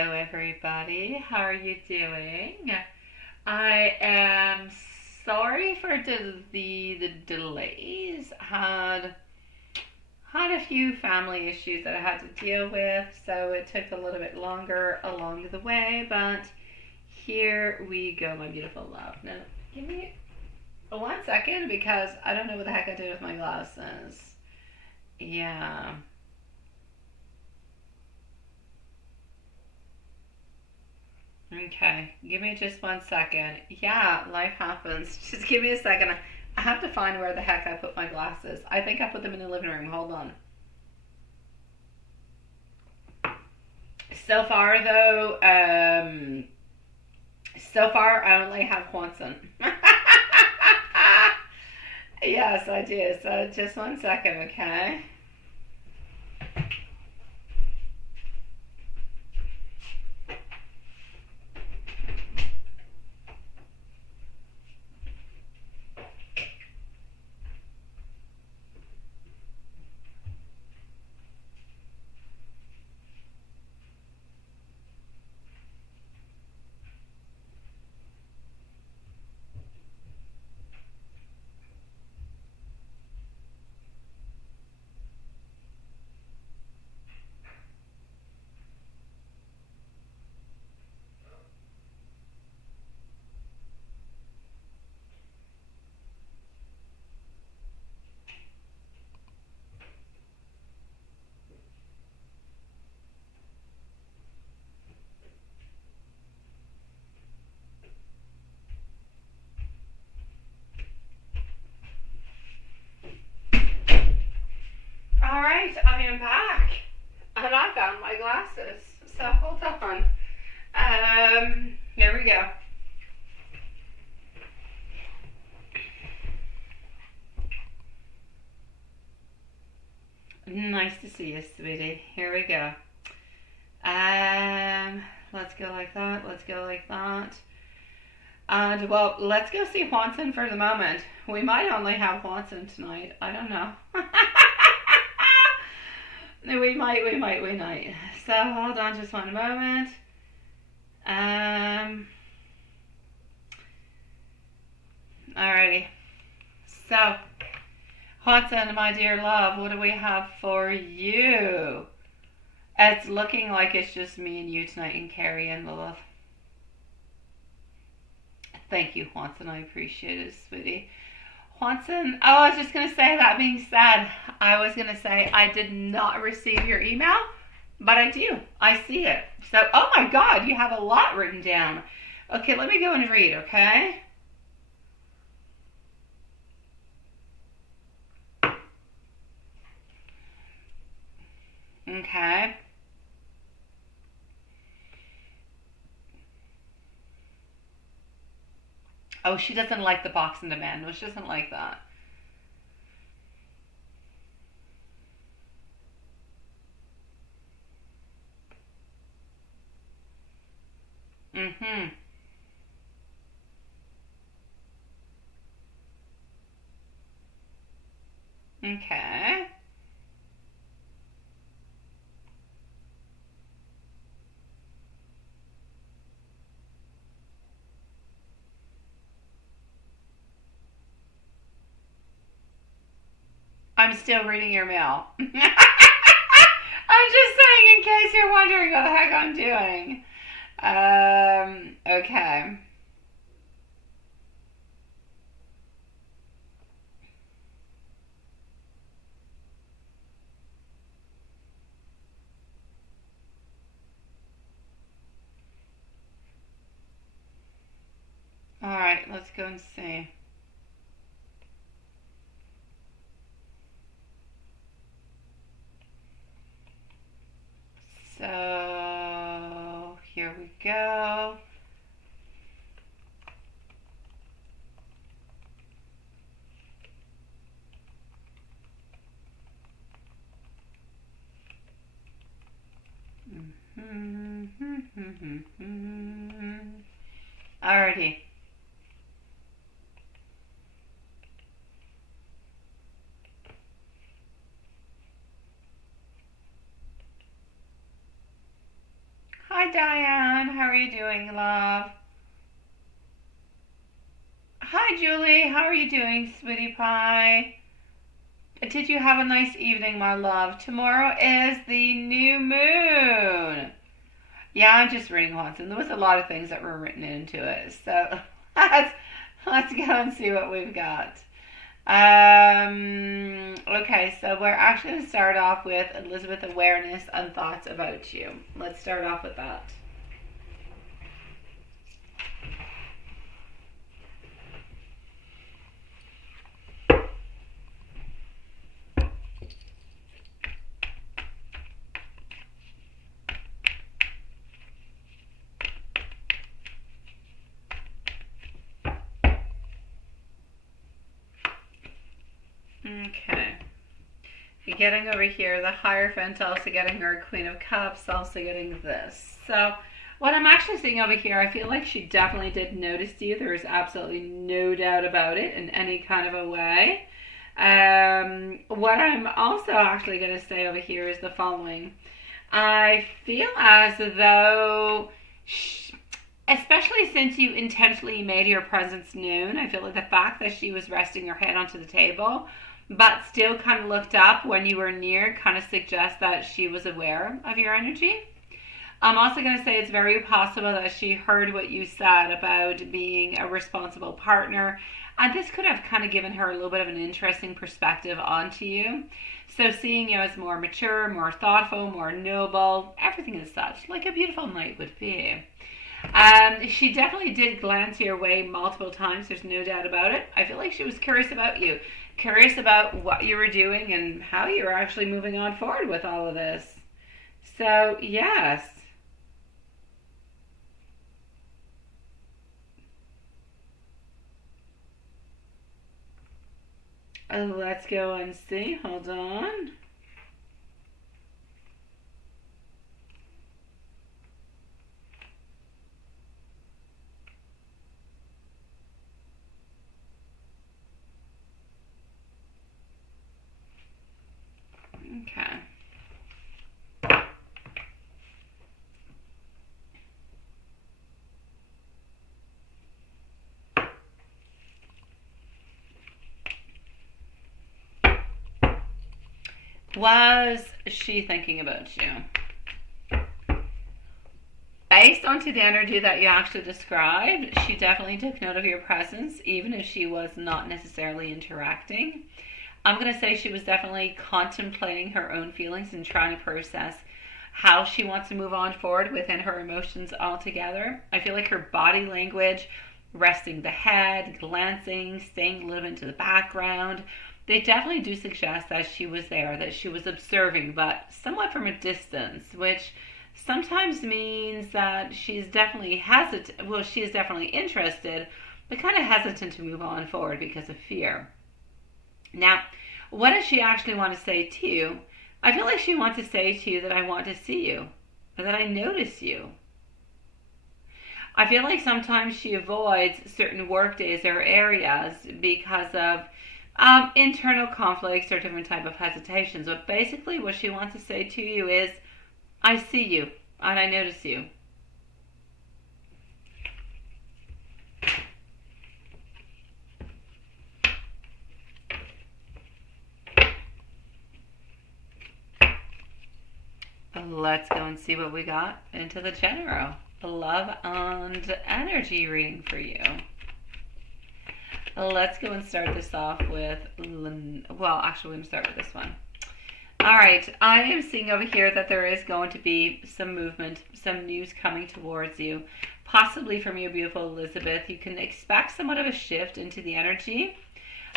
everybody. How are you doing? I am sorry for the delays. Had a few family issues that I had to deal with, so it took a little bit longer along the way, but here we go, my beautiful love. Now, give me 1 second because I don't know what the heck I did with my glasses. Yeah. Okay, give me just 1 second. Yeah, life happens. Just give me a second. I have to find where the heck I put my glasses. I think I put them in the living room. Hold on. So far, though, so far I only have Juanson. Yes, I do. So just 1 second, okay? All right, I am back, and I found my glasses. So hold on. Here we go. Nice to see you, sweetie. Here we go. Let's go like that. Let's go like that. And well, let's go see Juanson for the moment. We might only have Juanson tonight. I don't know. we might. So hold on just one moment. Alrighty. So, Juanson, my dear love, what do we have for you? It's looking like it's just me and you tonight and Carrie and Lilith. Thank you, Juanson. I appreciate it, sweetie. Juanson, oh, I was just going to say, that being said, I was going to say I did not receive your email, but I do. I see it. So, oh my God, you have a lot written down. Okay, let me go and read, okay? Okay. Oh, she doesn't like the box in demand. No, she doesn't like that. Mm-hmm. Okay. I'm still reading your mail. I'm just saying in case you're wondering what the heck I'm doing. Okay. All right, let's go and see. So, here we go. Alrighty. Hi Hi, Diane. How are you doing, love? Hi, Julie. How are you doing, sweetie pie? Did you have a nice evening, my love? Tomorrow is the new moon. Yeah, I'm just reading Watson. There was a lot of things that were written into it. So let's go and see what we've got. Okay, so we're actually going to start off with Elizabeth awareness and thoughts about you. Let's start off with that. Okay. You're getting over here the Hierophant, also getting her Queen of Cups, also getting this. So what I'm actually seeing over here, I feel like she definitely did notice you. There is absolutely no doubt about it in any kind of a way. What I'm also actually going to say over here is the following. I feel as though, especially since you intentionally made your presence known, I feel like the fact that she was resting her head onto the table but still kind of looked up when you were near kind of suggests that she was aware of your energy. I'm also going to say it's very possible that she heard what you said about being a responsible partner, and this could have kind of given her a little bit of an interesting perspective onto you. So seeing you as more mature, more thoughtful, more noble, everything as such, like a beautiful knight would be. She definitely did glance your way multiple times, there's no doubt about it. I feel like she was curious about you, curious about what you were doing and how you were actually moving on forward with all of this. So, yes. Let's go and see. Hold on. Okay. Was she thinking about you? Based onto the energy that you actually described, she definitely took note of your presence, even if she was not necessarily interacting. I'm going to say she was definitely contemplating her own feelings and trying to process how she wants to move on forward within her emotions altogether. I feel like her body language, resting the head, glancing, staying a little bit into the background, they definitely do suggest that she was there, that she was observing, but somewhat from a distance, which sometimes means that she's definitely hesitant. Well, she is definitely interested, but kind of hesitant to move on forward because of fear. Now, what does she actually want to say to you? I feel like she wants to say to you that I want to see you, or that I notice you. I feel like sometimes she avoids certain work days or areas because of internal conflicts or different type of hesitations. But basically what she wants to say to you is, I see you and I notice you. Let's go and see what we got into the general love and energy reading for you. Let's go and start this off with, well, actually, we're going to start with this one. All right, I am seeing over here that there is going to be some movement, some news coming towards you, possibly from your beautiful Elizabeth. You can expect somewhat of a shift into the energy.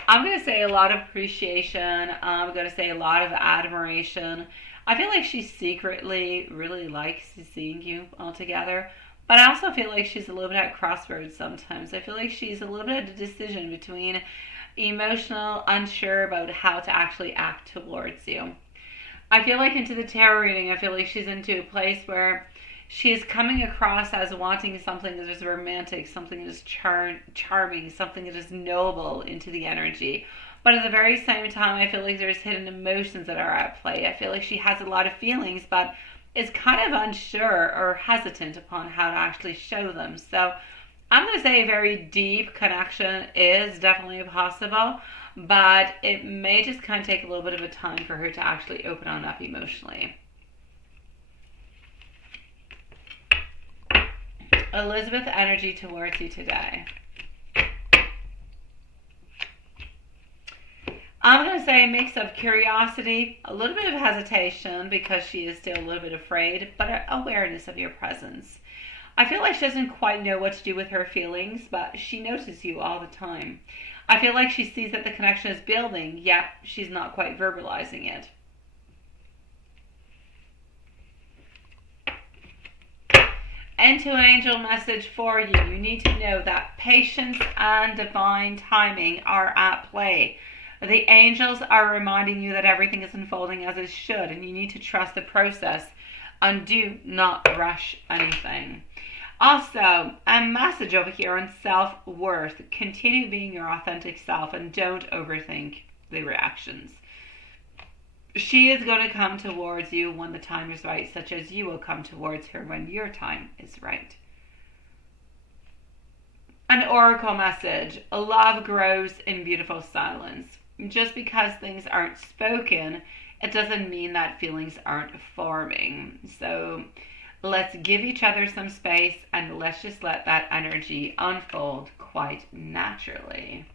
I'm going to say a lot of appreciation. I'm going to say a lot of admiration. I feel like she secretly really likes seeing you all together. But I also feel like she's a little bit at crossroads sometimes. I feel like she's a little bit at a decision between emotional, unsure about how to actually act towards you. I feel like into the tarot reading, I feel like she's into a place where she's coming across as wanting something that is romantic, something that is charming, something that is noble into the energy. But at the very same time, I feel like there's hidden emotions that are at play. I feel like she has a lot of feelings, but is kind of unsure or hesitant upon how to actually show them. So I'm going to say a very deep connection is definitely possible, but it may just kind of take a little bit of a time for her to actually open on up emotionally. Elizabeth, energy towards you today. I'm going to say a mix of curiosity, a little bit of hesitation because she is still a little bit afraid, but awareness of your presence. I feel like she doesn't quite know what to do with her feelings, but she notices you all the time. I feel like she sees that the connection is building, yet she's not quite verbalizing it. And to an angel message for you, you need to know that patience and divine timing are at play. The angels are reminding you that everything is unfolding as it should, and you need to trust the process and do not rush anything. Also, a message over here on self-worth. Continue being your authentic self and don't overthink the reactions. She is going to come towards you when the time is right, such as you will come towards her when your time is right. An oracle message. Love grows in beautiful silence. Just because things aren't spoken, it doesn't mean that feelings aren't forming. So let's give each other some space and let's just let that energy unfold quite naturally.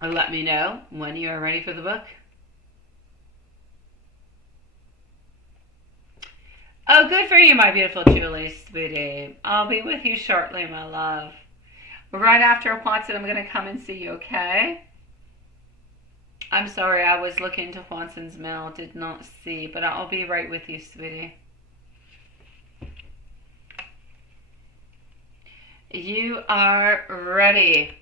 Let me know when you are ready for the book. Oh, good for you, my beautiful Julie, sweetie. I'll be with you shortly, my love. Right after Watson, I'm going to come and see you, okay? I'm sorry, I was looking to Watson's mail, did not see, but I'll be right with you, sweetie. You are ready.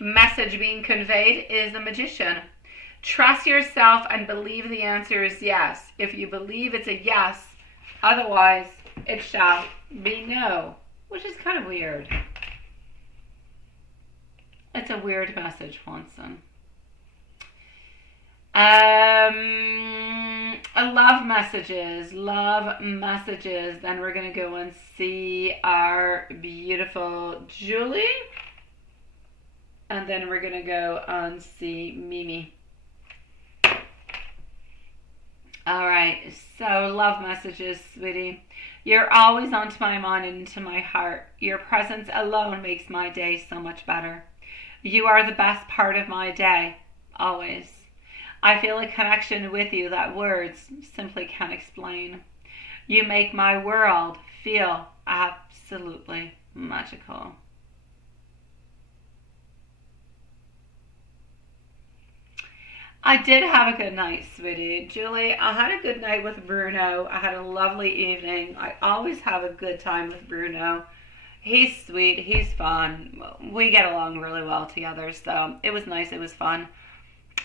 Message being conveyed is the Magician. Trust yourself and believe the answer is yes. If you believe it's a yes, otherwise it shall be no, which is kind of weird. It's a weird message, Watson. Love messages. Then we're going to go and see our beautiful Julie. And then we're going to go and see Mimi. All right, so love messages, sweetie. You're always onto my mind and into my heart. Your presence alone makes my day so much better. You are the best part of my day, always. I feel a connection with you that words simply can't explain. You make my world feel absolutely magical. I did have a good night, sweetie. Julie, I had a good night with Bruno. I had a lovely evening. I always have a good time with Bruno. He's sweet. He's fun. We get along really well together, so it was nice. It was fun.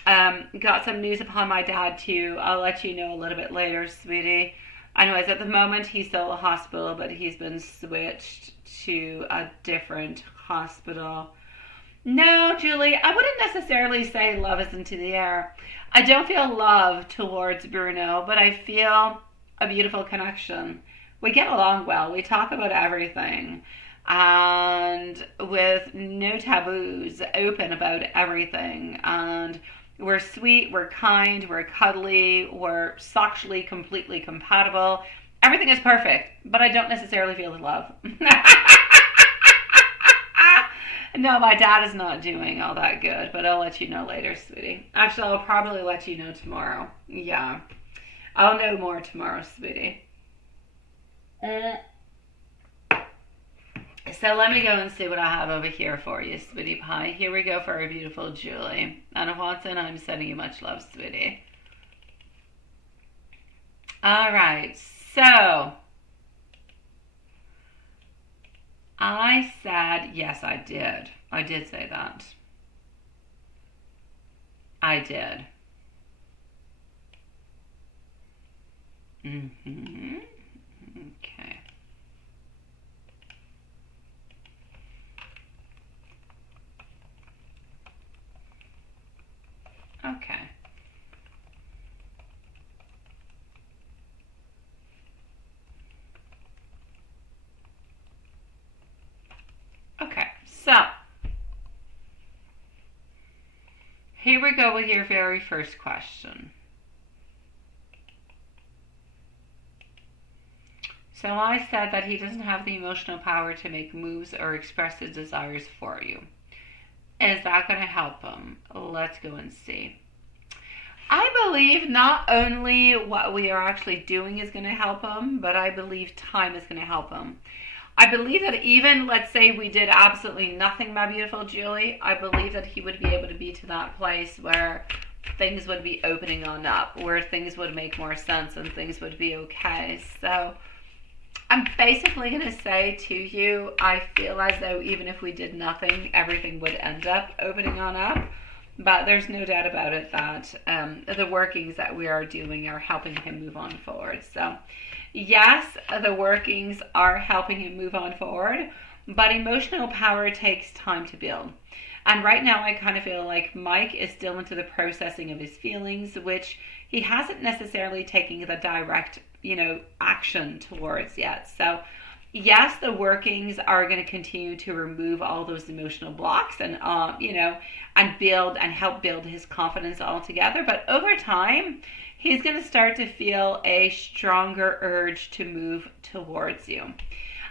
Got some news upon my dad, too. I'll let you know a little bit later, sweetie. Anyways, at the moment, he's still in the hospital, but he's been switched to a different hospital. No, Julie, I wouldn't necessarily say love is into the air. I don't feel love towards Bruno, but I feel a beautiful connection. We get along well. We talk about everything. And with no taboos, open about everything. And we're sweet, we're kind, we're cuddly, we're sexually completely compatible. Everything is perfect, but I don't necessarily feel the love. No, my dad is not doing all that good, but I'll let you know later, sweetie. Actually, I'll probably let you know tomorrow. Yeah. I'll know more tomorrow, sweetie. So let me go and see what I have over here for you, sweetie pie. Here we go for our beautiful Julie. Anna Watson, I'm sending you much love, sweetie. All right, so I said, yes, I did. I did say that. I did. Mm-hmm. Okay. Okay. Okay. So, here we go with your very first question. So I said that he doesn't have the emotional power to make moves or express his desires for you. Is that going to help him? Let's go and see. I believe not only what we are actually doing is going to help him, but I believe time is going to help him. I believe that even, let's say we did absolutely nothing, my beautiful Julie, I believe that he would be able to be to that place where things would be opening on up, where things would make more sense and things would be okay. So I'm basically going to say to you, I feel as though even if we did nothing, everything would end up opening on up. But there's no doubt about it that the workings that we are doing are helping him move on forward. So, yes, the workings are helping him move on forward, but emotional power takes time to build. And right now, I kind of feel like Mike is still into the processing of his feelings, which he hasn't necessarily taken the direct, action towards yet. So, yes, the workings are going to continue to remove all those emotional blocks and, and build and help build his confidence altogether. But over time, he's going to start to feel a stronger urge to move towards you.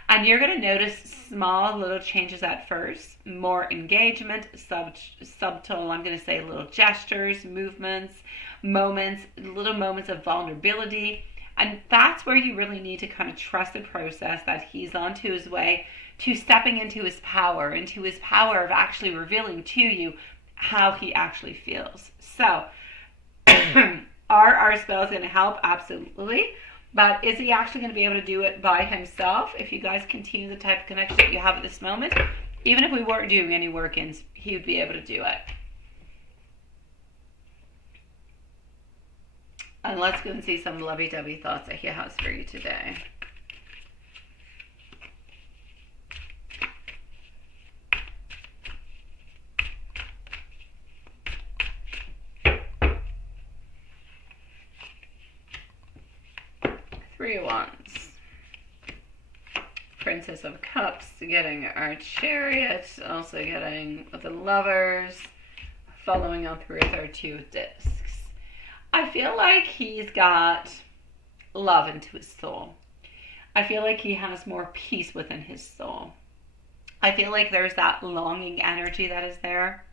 And you're going to notice small little changes at first, more engagement, subtle, I'm going to say little gestures, movements, moments, little moments of vulnerability. And that's where you really need to kind of trust the process that he's onto his way to stepping into his power of actually revealing to you how he actually feels. So, are our spells going to help? Absolutely. But is he actually going to be able to do it by himself? If you guys continue the type of connection that you have at this moment, even if we weren't doing any work-ins, he would be able to do it. And let's go and see some lovey-dovey thoughts that he has for you today. Three of Wands. Princess of Cups, getting our Chariot, also getting the Lovers, following on through with our Two of Discs. I feel like he's got love into his soul. I feel like he has more peace within his soul. I feel like there's that longing energy that is there.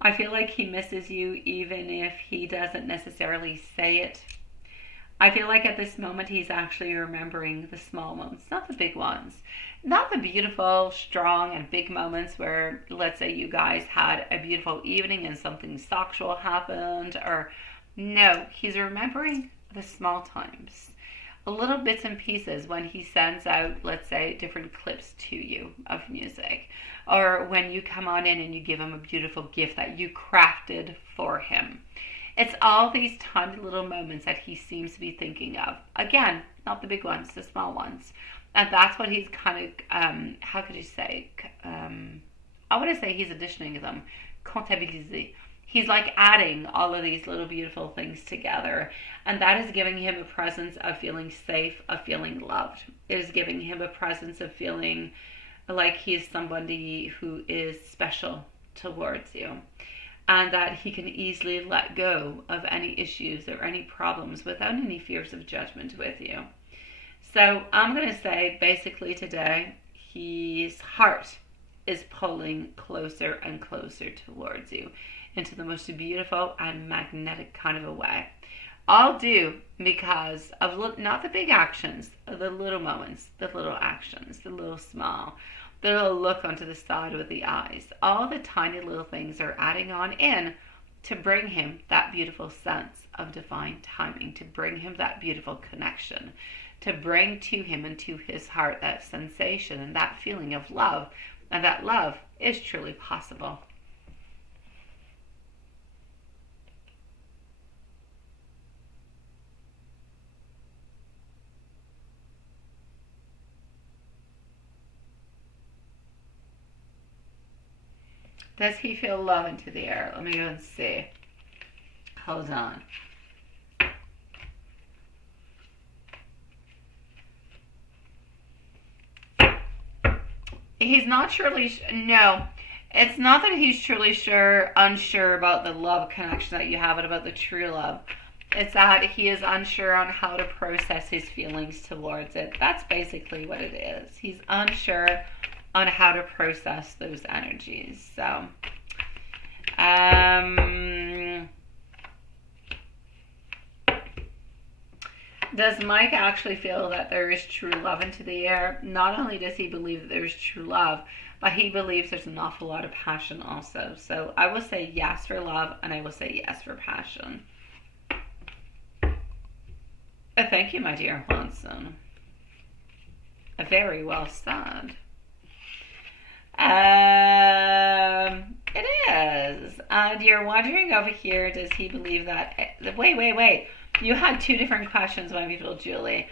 I feel like he misses you even if he doesn't necessarily say it. I feel like at this moment he's actually remembering the small moments, not the big ones. Not the beautiful, strong, and big moments where, let's say, you guys had a beautiful evening and something sexual happened, or no, he's remembering the small times. Little bits and pieces when he sends out, let's say, different clips to you of music. Or when you come on in and you give him a beautiful gift that you crafted for him. It's all these tiny little moments that he seems to be thinking of. Again, not the big ones, the small ones. And that's what he's kind of, how could you say? I want to say he's additioning them. Comptabiliser. He's like adding all of these little beautiful things together. And that is giving him a presence of feeling safe, of feeling loved. It is giving him a presence of feeling like he is somebody who is special towards you. And that he can easily let go of any issues or any problems without any fears of judgment with you. So I'm going to say basically today, his heart is pulling closer and closer towards you into the most beautiful and magnetic kind of a way. All due because of not the big actions, the little moments, the little actions, the little small, the little look onto the side with the eyes. All the tiny little things are adding on in to bring him that beautiful sense of divine timing, to bring him that beautiful connection, to bring to him and to his heart that sensation and that feeling of love, and that love is truly possible. Does he feel love into the air? Let me go and see. Hold on. He's not truly, no. It's not that he's truly unsure about the love connection that you have and about the true love. It's that he is unsure on how to process his feelings towards it. That's basically what it is. He's unsure on how to process those energies. So, does Mike actually feel that there is true love into the air? Not only does he believe that there's true love, but he believes there's an awful lot of passion also. So I will say yes for love, and I will say yes for passion. Thank you, my dear Hanson. Very well said. It is. And you're wondering over here, does he believe that... Wait. You had two different questions, my beautiful Julie.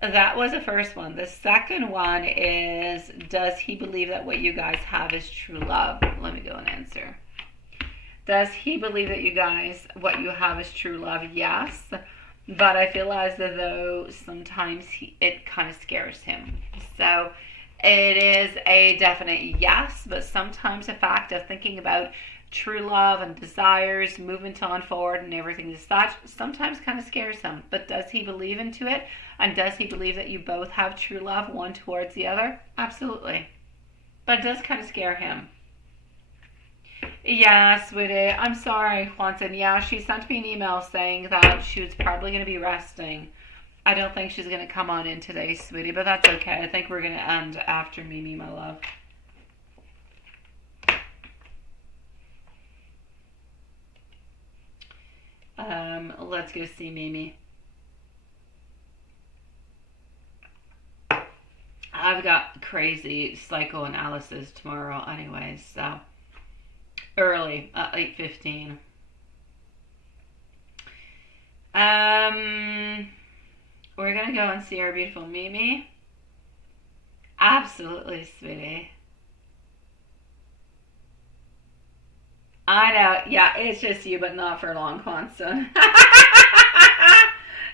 That was the first one. The second one is, does he believe that what you guys have is true love? Let me go and answer. Does he believe that you guys, what you have is true love? Yes. But I feel as though sometimes it kind of scares him. So it is a definite yes, but sometimes the fact of thinking about true love and desires, movement on forward and everything as such, sometimes kind of scares him. But does he believe into it? And does he believe that you both have true love, one towards the other? Absolutely. But it does kind of scare him. Yeah, sweetie. I'm sorry, Juanson. Yeah, she sent me an email saying that she was probably going to be resting. I don't think she's going to come on in today, sweetie, but that's okay. I think we're going to end after Mimi, my love. Let's go see Mimi. I've got crazy psychoanalysis tomorrow anyway, so early at 8:15. We're gonna go and see our beautiful Mimi. Absolutely, sweetie. I know, yeah, it's just you, but not for long, Constant.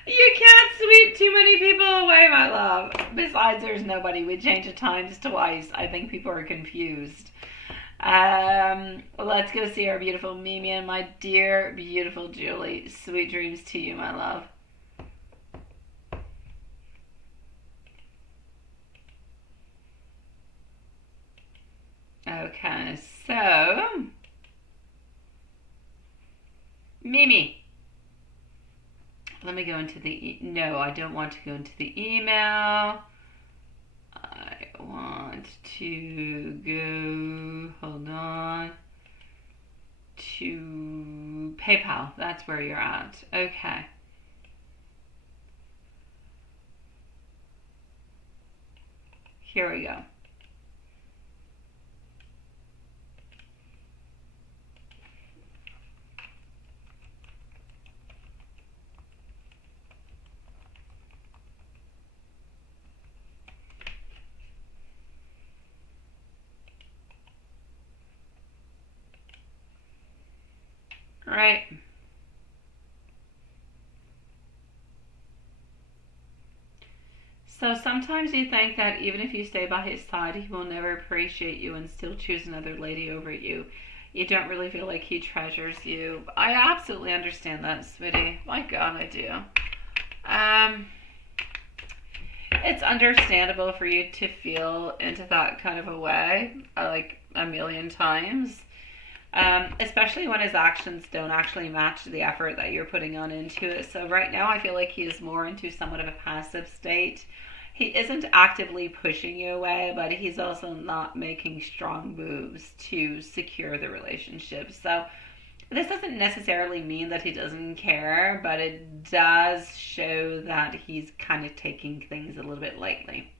You can't sweep too many people away, my love. Besides, there's nobody. We change the times twice. I think people are confused. Let's go see our beautiful Mimi and my dear, beautiful Julie. Sweet dreams to you, my love. Okay, so Mimi. Let me go into no, I don't want to go into the email. I want to go, hold on, to PayPal. That's where you're at. Okay. Here we go. Right. So sometimes you think that even if you stay by his side, he will never appreciate you and still choose another lady over you. You don't really feel like he treasures you. I absolutely understand that, sweetie. My God, I do. It's understandable for you to feel into that kind of a way, like a million times. Especially when his actions don't actually match the effort that you're putting on into it. So right now I feel like he is more into somewhat of a passive state. He isn't actively pushing you away, but he's also not making strong moves to secure the relationship. So this doesn't necessarily mean that he doesn't care, but it does show that he's kind of taking things a little bit lightly.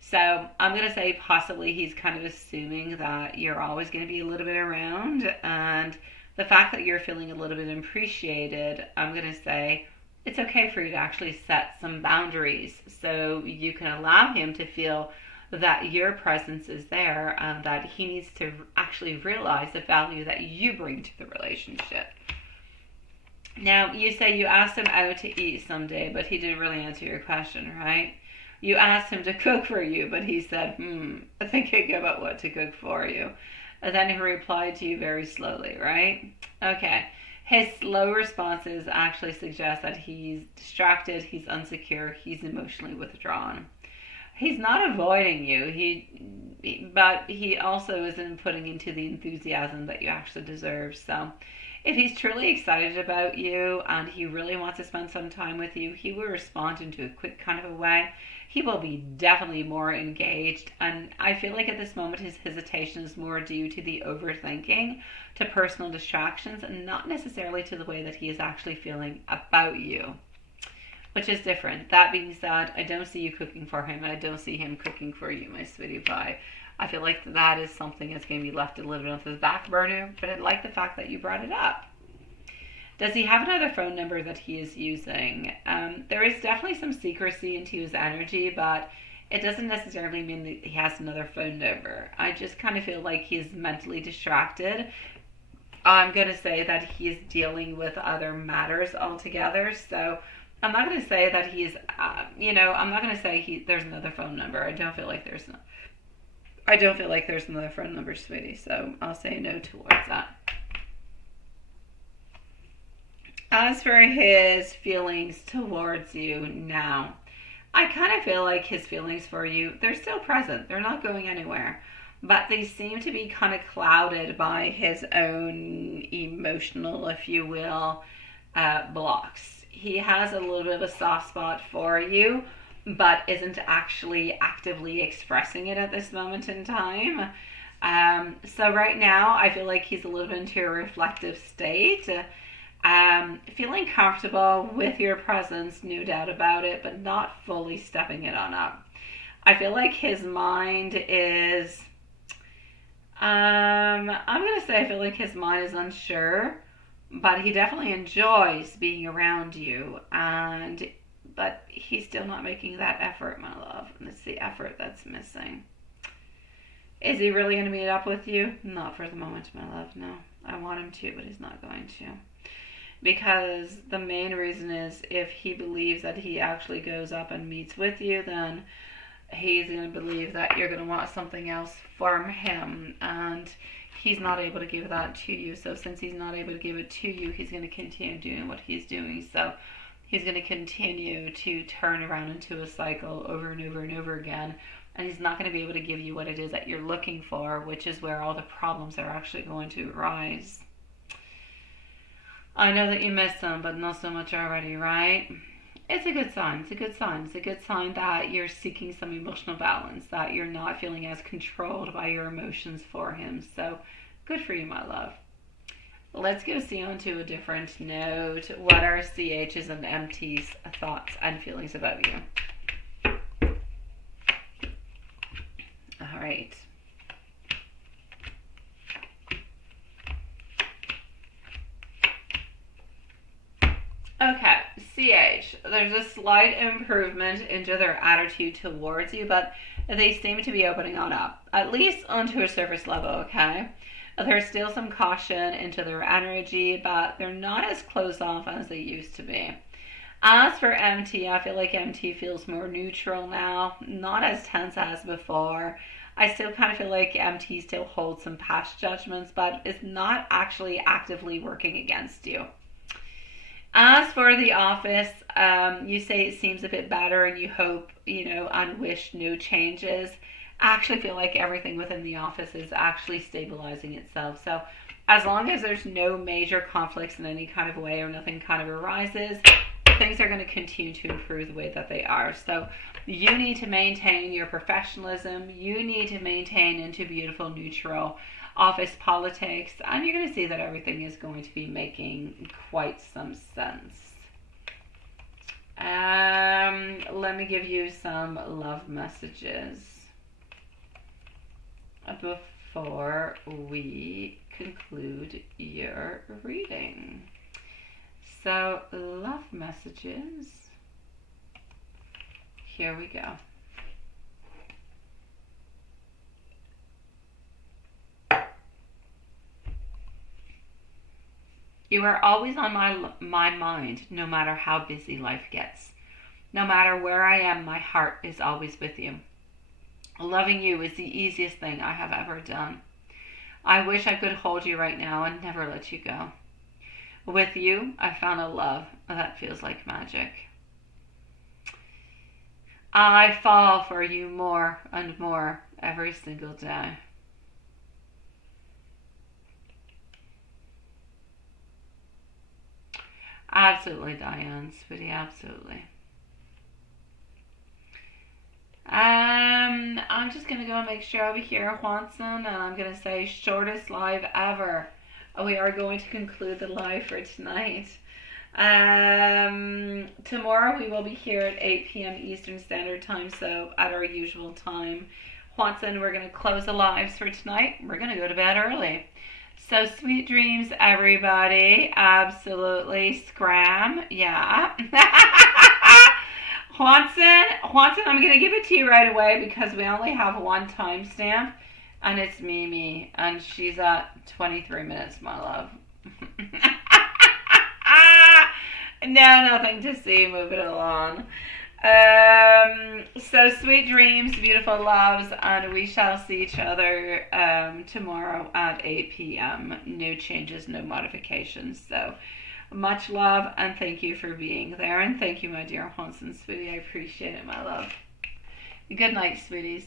So I'm going to say possibly he's kind of assuming that you're always going to be a little bit around, and the fact that you're feeling a little bit appreciated, I'm going to say it's okay for you to actually set some boundaries so you can allow him to feel that your presence is there and that he needs to actually realize the value that you bring to the relationship. Now, you say you asked him out to eat someday, but he didn't really answer your question, right? You asked him to cook for you, but he said, thinking about what to cook for you. And then he replied to you very slowly, right? Okay. His slow responses actually suggest that he's distracted, he's insecure, he's emotionally withdrawn. He's not avoiding you, but he also isn't putting into the enthusiasm that you actually deserve. So if he's truly excited about you and he really wants to spend some time with you, he will respond into a quick kind of a way. He will be definitely more engaged, and I feel like at this moment his hesitation is more due to the overthinking, to personal distractions, and not necessarily to the way that he is actually feeling about you, which is different. That being said, I don't see you cooking for him, and I don't see him cooking for you, my sweetie pie. I feel like that is something that's going to be left a little bit on the back burner, but I like the fact that you brought it up. Does he have another phone number that he is using? There is definitely some secrecy into his energy, but it doesn't necessarily mean that he has another phone number. I just kind of feel like he's mentally distracted. I'm going to say that he's dealing with other matters altogether, so I'm not going to say that he's, I'm not going to say there's another phone number. I don't feel like there's another phone number, sweetie, so I'll say no towards that. As for his feelings towards you now, I kind of feel like his feelings for you, they're still present. They're not going anywhere. But they seem to be kind of clouded by his own emotional, if you will, blocks. He has a little bit of a soft spot for you, but isn't actually actively expressing it at this moment in time. So right now, I feel like he's a little bit into a reflective state. Feeling comfortable with your presence, no doubt about it, but not fully stepping it on up. I feel like his mind is, I'm going to say I feel like his mind is unsure, but he definitely enjoys being around you, but he's still not making that effort, my love, and it's the effort that's missing. Is he really going to meet up with you? Not for the moment, my love, no. I want him to, but he's not going to. Because the main reason is if he believes that he actually goes up and meets with you, then he's going to believe that you're going to want something else from him, and he's not able to give that to you. So since he's not able to give it to you, he's going to continue doing what he's doing. So he's going to continue to turn around into a cycle over and over and over again, and he's not going to be able to give you what it is that you're looking for, which is where all the problems are actually going to arise. I know that you miss them, but not so much already, right? It's a good sign. It's a good sign. It's a good sign that you're seeking some emotional balance, that you're not feeling as controlled by your emotions for him. So good for you, my love. Let's go see on to a different note. What are CH's and MT's thoughts and feelings about you? All right. Okay, CH, there's a slight improvement into their attitude towards you, but they seem to be opening on up, at least onto a surface level, okay? There's still some caution into their energy, but they're not as closed off as they used to be. As for MT, I feel like MT feels more neutral now, not as tense as before. I still kind of feel like MT still holds some past judgments, but is not actually actively working against you. As for the office, you say it seems a bit better and you hope, and wish no changes. I actually feel like everything within the office is actually stabilizing itself. So as long as there's no major conflicts in any kind of way or nothing kind of arises, things are going to continue to improve the way that they are. So you need to maintain your professionalism. You need to maintain into beautiful, neutral office politics, and you're going to see that everything is going to be making quite some sense. Let me give you some love messages before we conclude your reading. So, love messages. Here we go. You are always on my mind, no matter how busy life gets. No matter where I am, my heart is always with you. Loving you is the easiest thing I have ever done. I wish I could hold you right now and never let you go. With you, I found a love that feels like magic. I fall for you more and more every single day. Absolutely, Diane, sweetie, absolutely. I'm just gonna go and make sure over here, Juanson, and I'm gonna say shortest live ever. We are going to conclude the live for tonight. Tomorrow we will be here at 8 p.m. Eastern Standard Time, so at our usual time. Juanson, we're gonna close the lives for tonight. We're gonna go to bed early. So sweet dreams, everybody. Absolutely. Scram. Yeah. Juanson, I'm going to give it to you right away because we only have one timestamp, and it's Mimi, and she's at 23 minutes, my love. No, nothing to see. Move it along. So sweet dreams, beautiful loves, and we shall see each other tomorrow at 8 p.m. No changes, no modifications. So much love, and thank you for being there, and thank you, my dear Juanson, sweetie. I appreciate it, my love. Good night, sweeties.